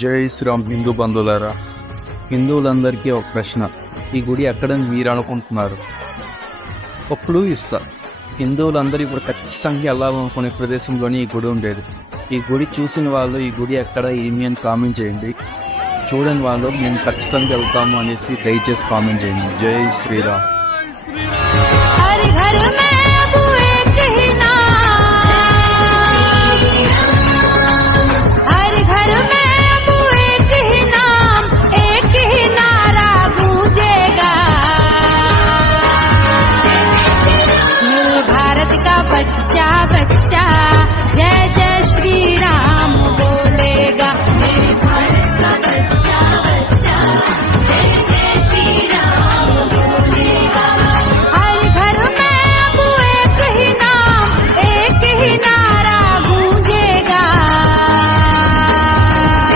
జై శ్రీరామ్ హిందూ బంధువులారా. హిందువులందరికీ ఒక ప్రశ్న, ఈ గుడి ఎక్కడని మీరు అనుకుంటున్నారు? ఒక క్లూ ఇస్తా. హిందువులందరూ ఇప్పుడు ఖచ్చితంగా వెళ్ళాలనుకునే ప్రదేశంలోనే ఈ గుడి ఉండేది. ఈ గుడి చూసిన వాళ్ళు ఈ గుడి ఎక్కడ ఏమి అని కామెంట్ చేయండి. చూడని వాళ్ళు మేము ఖచ్చితంగా వెళ్తాము అనేసి దయచేసి కామెంట్ చేయండి. జై శ్రీరామ్.